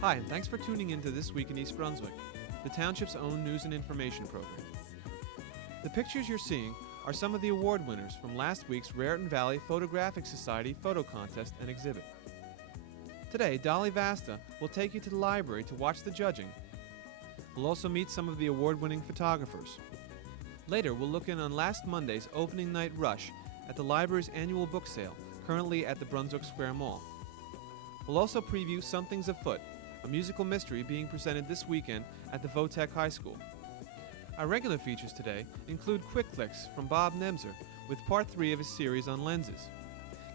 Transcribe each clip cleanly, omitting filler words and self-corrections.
Hi, and thanks for tuning in to This Week in East Brunswick, the township's own news and information program. The pictures you're seeing are some of the award winners from last week's Raritan Valley Photographic Society photo contest and exhibit. Today, Dolly Vasta will take you to the library to watch the judging. We'll also meet some of the award-winning photographers. Later, we'll look in on last Monday's opening night rush at the library's annual book sale, currently at the Brunswick Square Mall. We'll also preview Something's Afoot, a musical mystery being presented this weekend at the Votech High School. Our regular features today include Quick Clicks from Bob Nemser with part 3 of his series on lenses.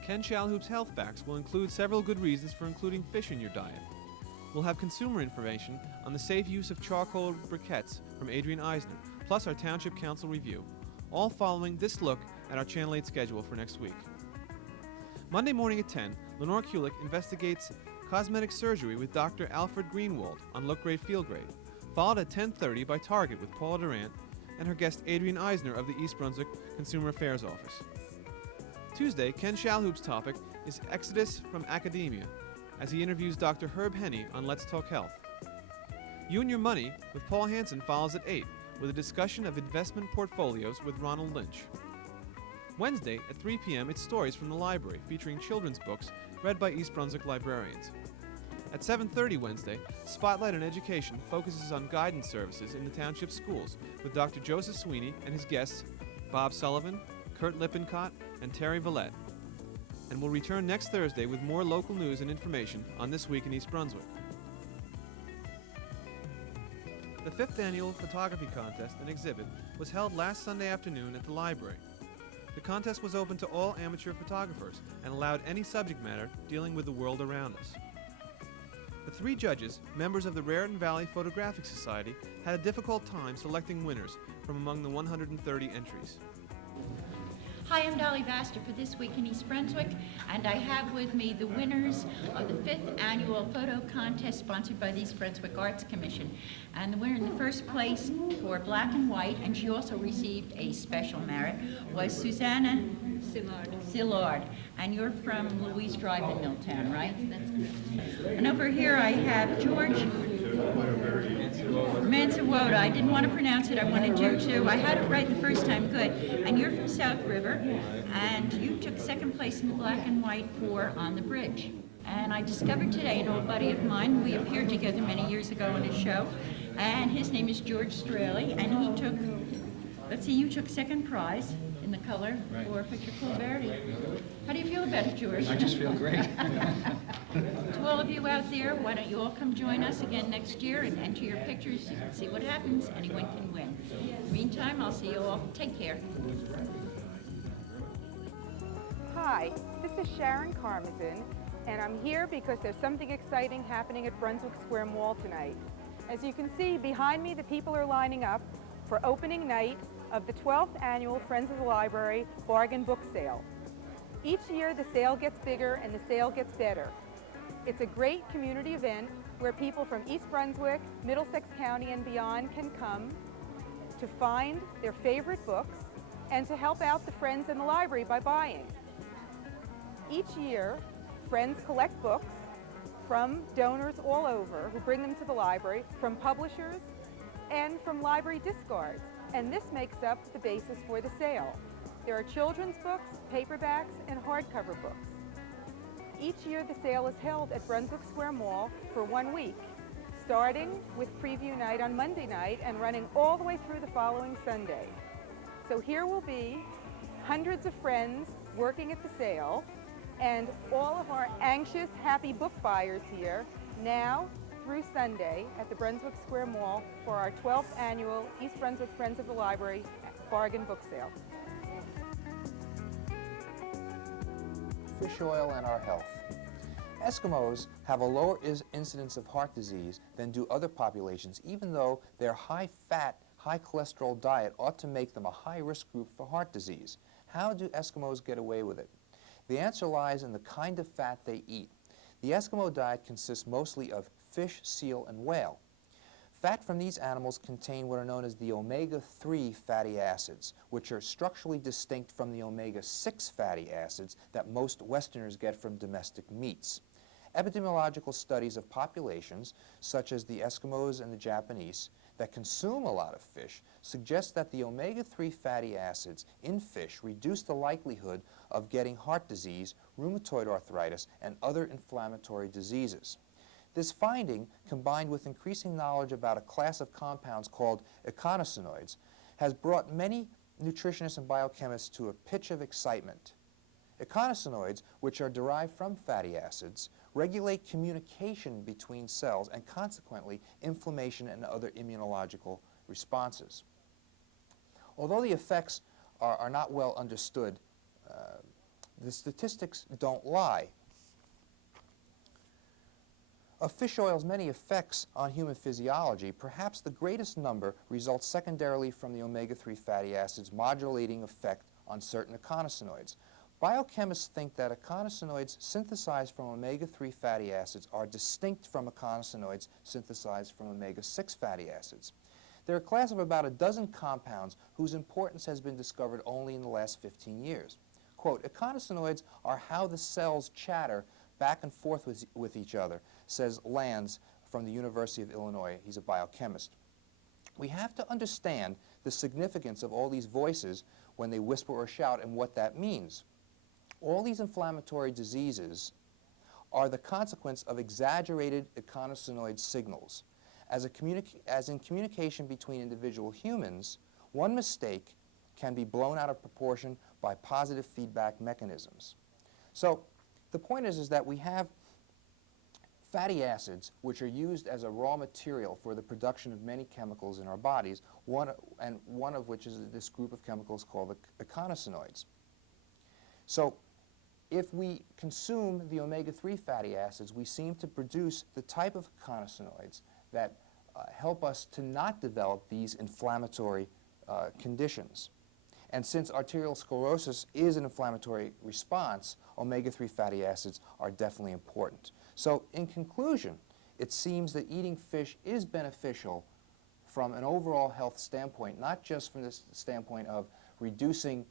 Ken Shalhoub's Health Facts will include several good reasons for including fish in your diet. We'll have consumer information on the safe use of charcoal briquettes from Adrian Eisner, plus our Township Council review, all following this look at our Channel 8 schedule for next week. Monday morning at 10, Lenore Kulik investigates cosmetic surgery with Dr. Alfred Greenwald on Look Great, Feel Great, followed at 10:30 by Target with Paula Durant and her guest Adrian Eisner of the East Brunswick Consumer Affairs Office. Tuesday, Ken Shalhoub's topic is Exodus from Academia, as he interviews Dr. Herb Henney on Let's Talk Health. You and Your Money with Paul Hansen follows at 8 with a discussion of investment portfolios with Ronald Lynch. Wednesday at 3 p.m. it's Stories from the Library featuring children's books read by East Brunswick librarians. At 7:30 Wednesday, Spotlight on Education focuses on guidance services in the township schools with Dr. Joseph Sweeney and his guests Bob Sullivan, Kurt Lippincott, and Terry Vallette. And we'll return next Thursday with more local news and information on This Week in East Brunswick. The 5th annual photography contest and exhibit was held last Sunday afternoon at the library. The contest was open to all amateur photographers and allowed any subject matter dealing with the world around us. The 3 judges, members of the Raritan Valley Photographic Society, had a difficult time selecting winners from among the 130 entries. Hi, I'm Dolly Vasta for This Week in East Brunswick, and I have with me the winners of the 5th annual photo contest sponsored by the East Brunswick Arts Commission. And the winner in the first place for black and white, and she also received a special merit, was Susanna Szilard. And you're from Louise Drive in Milltown, right? That's good. And over here I have George Mansawoda. I didn't want to pronounce it. I wanted you to. I had it right the first time. Good. And you're from South River, and you took second place in the black and white for On the Bridge. And I discovered today an old buddy of mine. We appeared together many years ago on a show, and his name is George Straley, and he took, let's see, you took second prize in the color for Picture Cool Verity. How do you feel about it, George? I just feel great. To all of you out there, why don't you all come join us again next year and enter your pictures. You can see what happens. Anyone can win. In the meantime, I'll see you all. Take care. Hi, this is Sharon Karmazin, and I'm here because there's something exciting happening at Brunswick Square Mall tonight. As you can see behind me, the people are lining up for opening night of the 12th annual Friends of the Library bargain book sale. Each year the sale gets bigger and the sale gets better. It's a great community event where people from East Brunswick, Middlesex County and beyond can come to find their favorite books and to help out the friends in the library by buying. Each year, friends collect books from donors all over who bring them to the library, from publishers and from library discards. And this makes up the basis for the sale. There are children's books, paperbacks, and hardcover books. Each year the sale is held at Brunswick Square Mall for 1 week, starting with preview night on Monday night and running all the way through the following Sunday. So here will be hundreds of friends working at the sale, and all of our anxious, happy book buyers here now through Sunday at the Brunswick Square Mall for our 12th annual East Brunswick Friends of the Library bargain book sale. Fish oil and our health. Eskimos have a lower incidence of heart disease than do other populations, even though their high-fat, high-cholesterol diet ought to make them a high-risk group for heart disease. How do Eskimos get away with it? The answer lies in the kind of fat they eat. The Eskimo diet consists mostly of fish, seal, and whale. Fat from these animals contain what are known as the omega-3 fatty acids, which are structurally distinct from the omega-6 fatty acids that most Westerners get from domestic meats. Epidemiological studies of populations, such as the Eskimos and the Japanese, that consume a lot of fish suggest that the omega-3 fatty acids in fish reduce the likelihood of getting heart disease, rheumatoid arthritis, and other inflammatory diseases. This finding, combined with increasing knowledge about a class of compounds called eicosanoids, has brought many nutritionists and biochemists to a pitch of excitement. Eicosanoids, which are derived from fatty acids, regulate communication between cells and consequently inflammation and other immunological responses. Although the effects are not well understood, the statistics don't lie. Of fish oil's many effects on human physiology, perhaps the greatest number results secondarily from the omega-3 fatty acids' modulating effect on certain eicosanoids. Biochemists think that eicosanoids synthesized from omega-3 fatty acids are distinct from eicosanoids synthesized from omega-6 fatty acids. They're a class of about a dozen compounds whose importance has been discovered only in the last 15 years. Quote, eicosanoids are how the cells chatter back and forth with each other, says Lanz from the University of Illinois. He's a biochemist. We have to understand the significance of all these voices when they whisper or shout and what that means. All these inflammatory diseases are the consequence of exaggerated eicosanoid signals. As in communication between individual humans, one mistake can be blown out of proportion by positive feedback mechanisms. So the point is that we have fatty acids which are used as a raw material for the production of many chemicals in our bodies, one of which is this group of chemicals called the eicosanoids. So if we consume the omega-3 fatty acids, we seem to produce the type of eicosanoids that help us to not develop these inflammatory conditions. And since arteriosclerosis is an inflammatory response, omega-3 fatty acids are definitely important. So in conclusion, it seems that eating fish is beneficial from an overall health standpoint, not just from the standpoint of reducing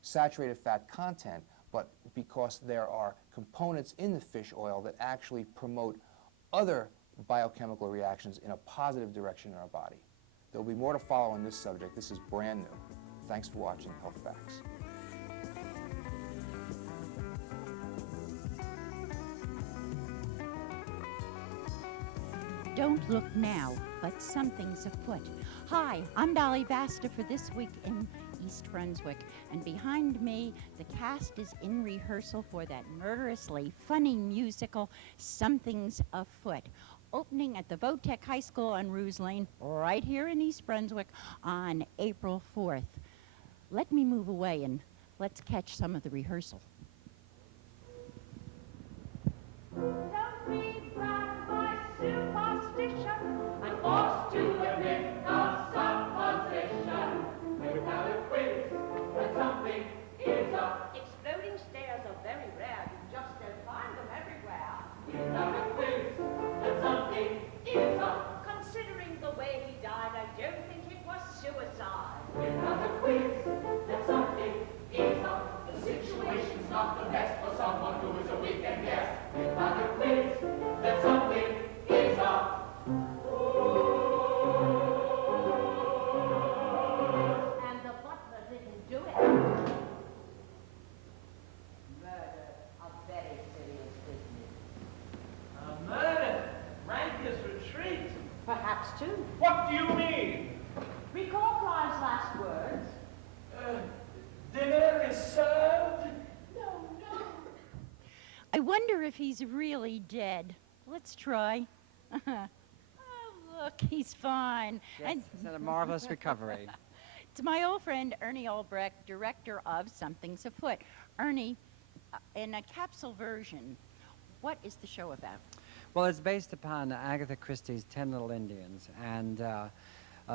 saturated fat content, but because there are components in the fish oil that actually promote other biochemical reactions in a positive direction in our body. There will be more to follow on this subject. This is brand new. Thanks for watching Health Facts. Don't look now, but something's afoot. Hi, I'm Dolly Vasta for This Week in East Brunswick, and behind me, the cast is in rehearsal for that murderously funny musical, Something's Afoot, opening at the Votech High School on Ruse Lane, right here in East Brunswick, on April 4th. Let me move away and let's catch some of the rehearsal. Don't be proud by superstition. I'm forced to admit the supposition. Without a quiz, that something is up. Exploding stairs are very rare. You just don't find them everywhere. Without a quiz, that something is up. Considering the way he died, I don't think it was suicide. Without a quiz, that something is up. The situation's not the best for someone who is a weekend guest. Without a quiz, that something is up. And the butler didn't do it. Murder, a very serious business. Murder? Ranker's retreat? Perhaps two. What do you mean? Recall Clive's last words. Dinner is served? No. I wonder if he's really dead. Let's try. Oh, look, he's fine. Yes, he's had a marvelous recovery. It's my old friend Ernie Albrecht, director of Something's Afoot. Ernie, in a capsule version, what is the show about? Well, it's based upon Agatha Christie's 10 Little Indians, and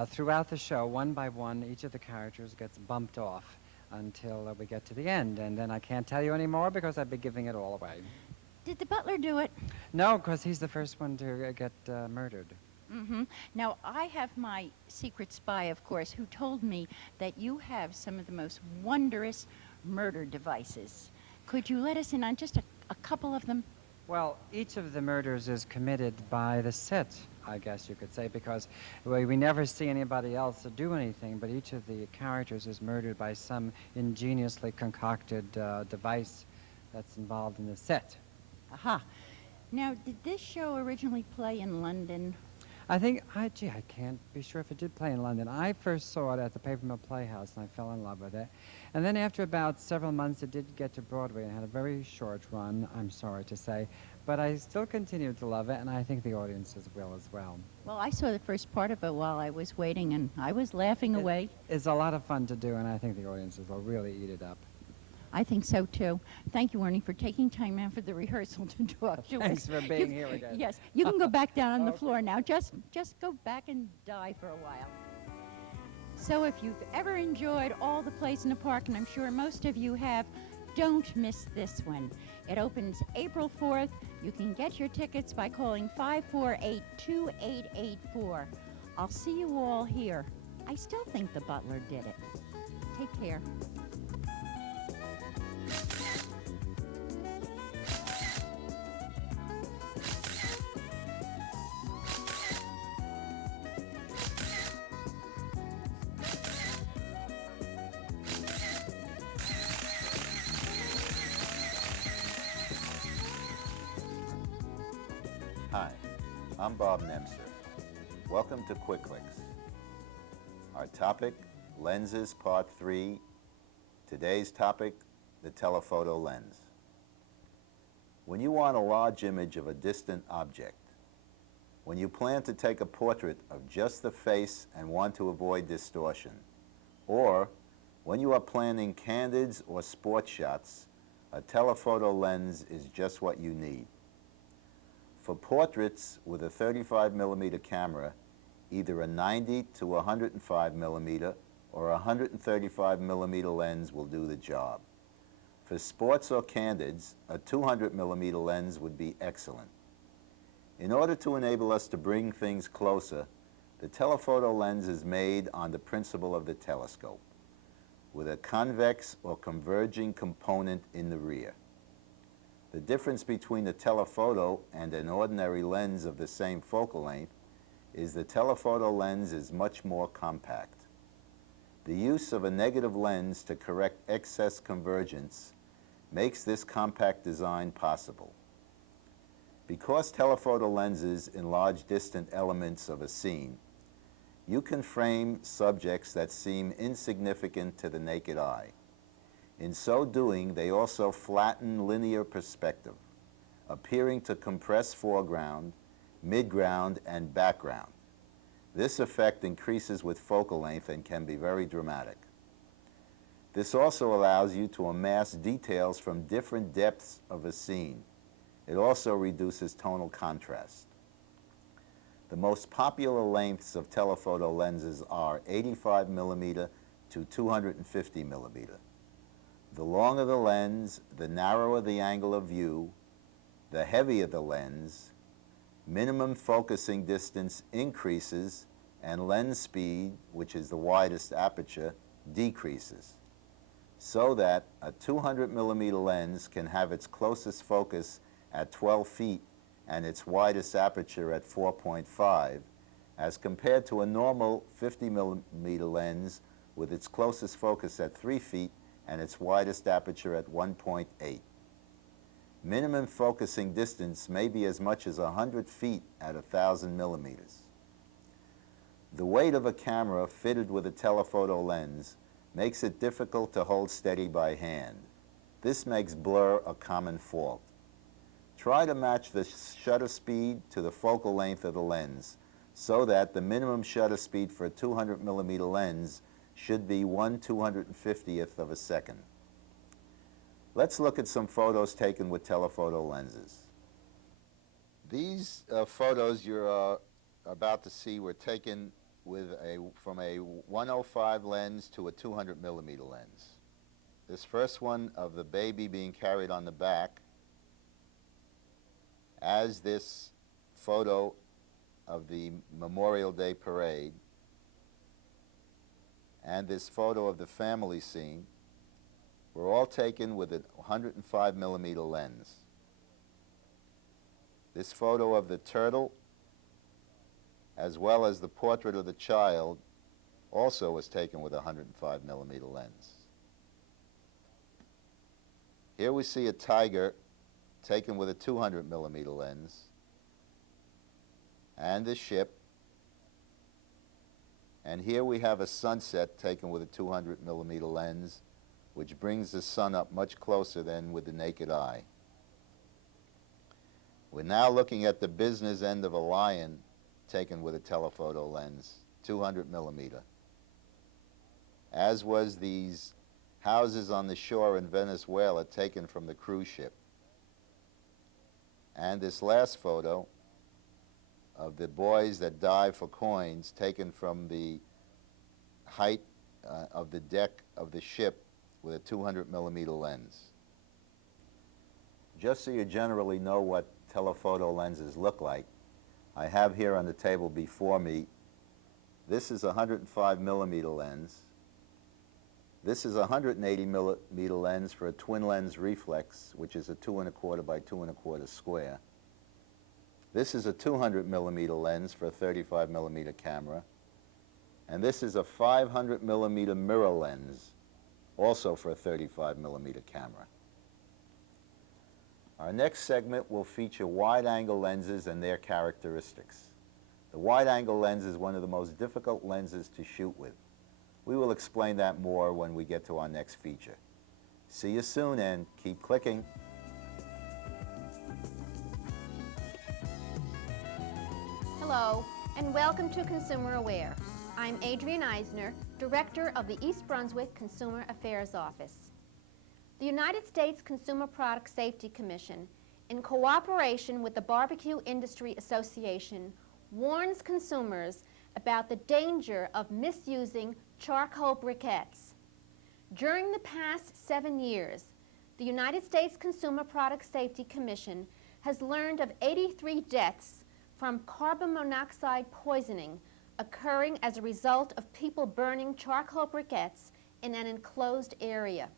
throughout the show, one by one, each of the characters gets bumped off until we get to the end, and then I can't tell you any more because I'd be giving it all away. Did the butler do it? No, because he's the first one to get murdered. Mm-hmm. Now, I have my secret spy, of course, who told me that you have some of the most wondrous murder devices. Could you let us in on just a couple of them? Well, each of the murders is committed by the set, I guess you could say, because we never see anybody else do anything, but each of the characters is murdered by some ingeniously concocted device that's involved in the set. Aha. Now, did this show originally play in London? I think, gee, I can't be sure if it did play in London. I first saw it at the Paper Mill Playhouse, and I fell in love with it. And then after about several months, it did get to Broadway and had a very short run, I'm sorry to say. But I still continued to love it, and I think the audiences will as well. Well, I saw the first part of it while I was waiting, and I was laughing away. It's a lot of fun to do, and I think the audiences will really eat it up. I think so, too. Thank you, Ernie, for taking time out for the rehearsal to talk to us. Thanks for being here again. Yes, you can go back down on the floor now. Just go back and die for a while. So if you've ever enjoyed all the plays in the park, and I'm sure most of you have, don't miss this one. It opens April 4th. You can get your tickets by calling 548-2884. I'll see you all here. I still think the butler did it. Take care. Hi, I'm Bob Nemser. Welcome to Quick Clicks. Our topic, Lenses Part 3. Today's topic, the telephoto lens. When you want a large image of a distant object, when you plan to take a portrait of just the face and want to avoid distortion, or when you are planning candids or sport shots, a telephoto lens is just what you need. For portraits with a 35mm camera, either a 90 to 105mm or a 135mm lens will do the job. For sports or candids, a 200mm lens would be excellent. In order to enable us to bring things closer, the telephoto lens is made on the principle of the telescope, with a convex or converging component in the rear. The difference between the telephoto and an ordinary lens of the same focal length is the telephoto lens is much more compact. The use of a negative lens to correct excess convergence makes this compact design possible. Because telephoto lenses enlarge distant elements of a scene, you can frame subjects that seem insignificant to the naked eye. In so doing, they also flatten linear perspective, appearing to compress foreground, midground, and background. This effect increases with focal length and can be very dramatic. This also allows you to amass details from different depths of a scene. It also reduces tonal contrast. The most popular lengths of telephoto lenses are 85mm to 250mm. The longer the lens, the narrower the angle of view, the heavier the lens, minimum focusing distance increases, and lens speed, which is the widest aperture, decreases, so that a 200mm lens can have its closest focus at 12 feet and its widest aperture at 4.5, as compared to a normal 50mm lens with its closest focus at 3 feet and its widest aperture at 1.8. Minimum focusing distance may be as much as 100 feet at 1,000 millimeters. The weight of a camera fitted with a telephoto lens makes it difficult to hold steady by hand. This makes blur a common fault. Try to match the shutter speed to the focal length of the lens so that the minimum shutter speed for a 200mm lens should be 1/250th of a second. Let's look at some photos taken with telephoto lenses. These photos you're about to see were taken with from a 105 lens to a 200mm lens. This first one of the baby being carried on the back, as this photo of the Memorial Day parade, and this photo of the family scene were all taken with a 105mm lens. This photo of the turtle, as well as the portrait of the child, also was taken with a 105mm lens. Here we see a tiger taken with a 200mm lens, and the ship. And here we have a sunset taken with a 200mm lens, which brings the sun up much closer than with the naked eye. We're now looking at the business end of a lion taken with a telephoto lens, 200mm. As was these houses on the shore in Venezuela taken from the cruise ship. And this last photo of the boys that dive for coins taken from the height of the deck of the ship with a 200mm lens. Just so you generally know what telephoto lenses look like, I have here on the table before me, this is a 105mm lens. This is a 180mm lens for a twin lens reflex, which is a 2 1/4 by 2 1/4 square. This is a 200mm lens for a 35mm camera. And this is a 500mm mirror lens, also for a 35mm camera. Our next segment will feature wide-angle lenses and their characteristics. The wide-angle lens is one of the most difficult lenses to shoot with. We will explain that more when we get to our next feature. See you soon, and keep clicking. Hello, and welcome to Consumer Aware. I'm Adrienne Eisner, Director of the East Brunswick Consumer Affairs Office. The United States Consumer Product Safety Commission, in cooperation with the Barbecue Industry Association, warns consumers about the danger of misusing charcoal briquettes. During the past 7 years, the United States Consumer Product Safety Commission has learned of 83 deaths from carbon monoxide poisoning occurring as a result of people burning charcoal briquettes in an enclosed area.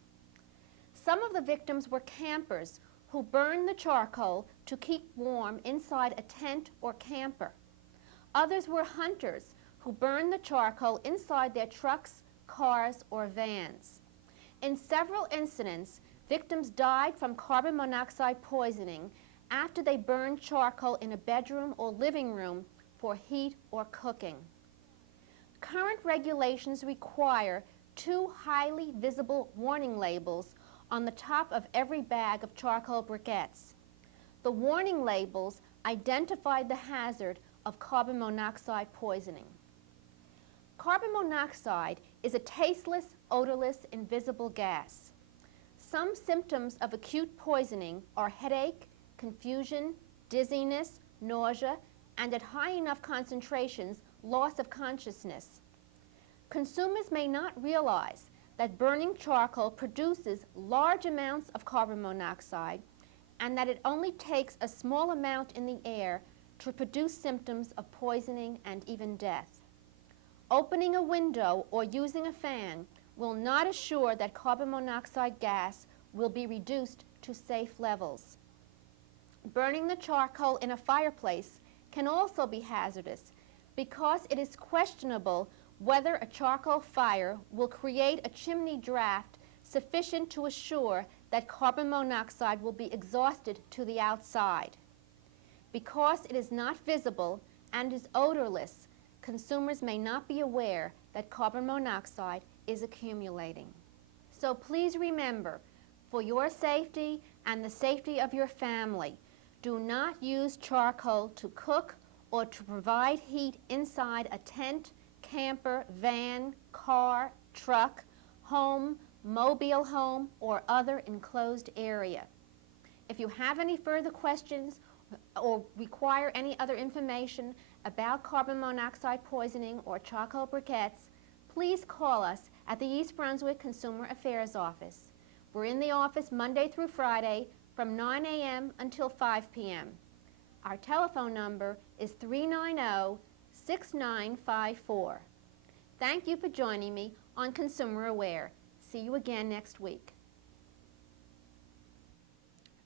Some of the victims were campers who burned the charcoal to keep warm inside a tent or camper. Others were hunters who burned the charcoal inside their trucks, cars, or vans. In several incidents, victims died from carbon monoxide poisoning after they burned charcoal in a bedroom or living room for heat or cooking. Current regulations require 2 highly visible warning labels on the top of every bag of charcoal briquettes. The warning labels identify the hazard of carbon monoxide poisoning. Carbon monoxide is a tasteless, odorless, invisible gas. Some symptoms of acute poisoning are headache, confusion, dizziness, nausea, and at high enough concentrations, loss of consciousness. Consumers may not realize that burning charcoal produces large amounts of carbon monoxide and that it only takes a small amount in the air to produce symptoms of poisoning and even death. Opening a window or using a fan will not assure that carbon monoxide gas will be reduced to safe levels. Burning the charcoal in a fireplace can also be hazardous because it is questionable whether a charcoal fire will create a chimney draft sufficient to assure that carbon monoxide will be exhausted to the outside. Because it is not visible and is odorless, consumers may not be aware that carbon monoxide is accumulating. So please remember, for your safety and the safety of your family, do not use charcoal to cook or to provide heat inside a tent, camper, van, car, truck, home, mobile home, or other enclosed area. If you have any further questions or require any other information about carbon monoxide poisoning or charcoal briquettes, please call us at the East Brunswick Consumer Affairs Office. We're in the office Monday through Friday from 9 a.m. until 5 p.m. Our telephone number is 390-6954. Thank you for joining me on Consumer Aware. See you again next week.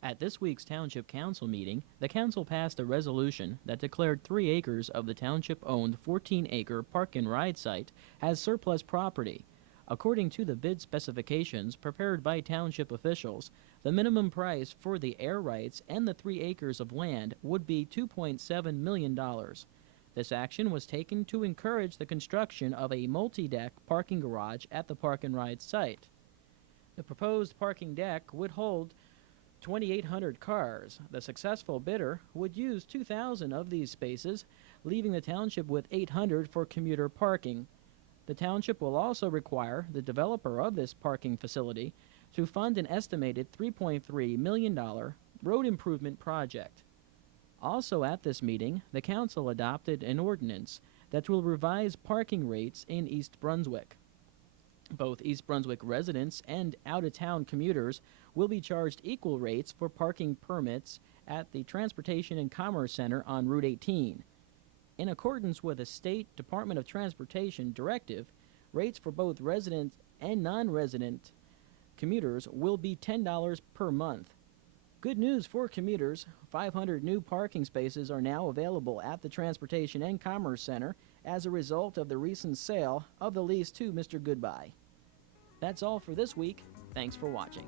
At this week's Township Council meeting, the Council passed a resolution that declared 3 acres of the Township-owned 14-acre park and ride site as surplus property. According to the bid specifications prepared by Township officials, the minimum price for the air rights and the 3 acres of land would be $2.7 million. This action was taken to encourage the construction of a multi-deck parking garage at the park and ride site. The proposed parking deck would hold 2,800 cars. The successful bidder would use 2,000 of these spaces, leaving the township with 800 for commuter parking. The township will also require the developer of this parking facility to fund an estimated $3.3 million road improvement project. Also at this meeting, the council adopted an ordinance that will revise parking rates in East Brunswick. Both East Brunswick residents and out-of-town commuters will be charged equal rates for parking permits at the Transportation and Commerce Center on Route 18. In accordance with a State Department of Transportation directive, rates for both resident and non-resident commuters will be $10 per month. Good news for commuters, 500 new parking spaces are now available at the Transportation and Commerce Center as a result of the recent sale of the lease to Mr. Goodbye. That's all for this week. Thanks for watching.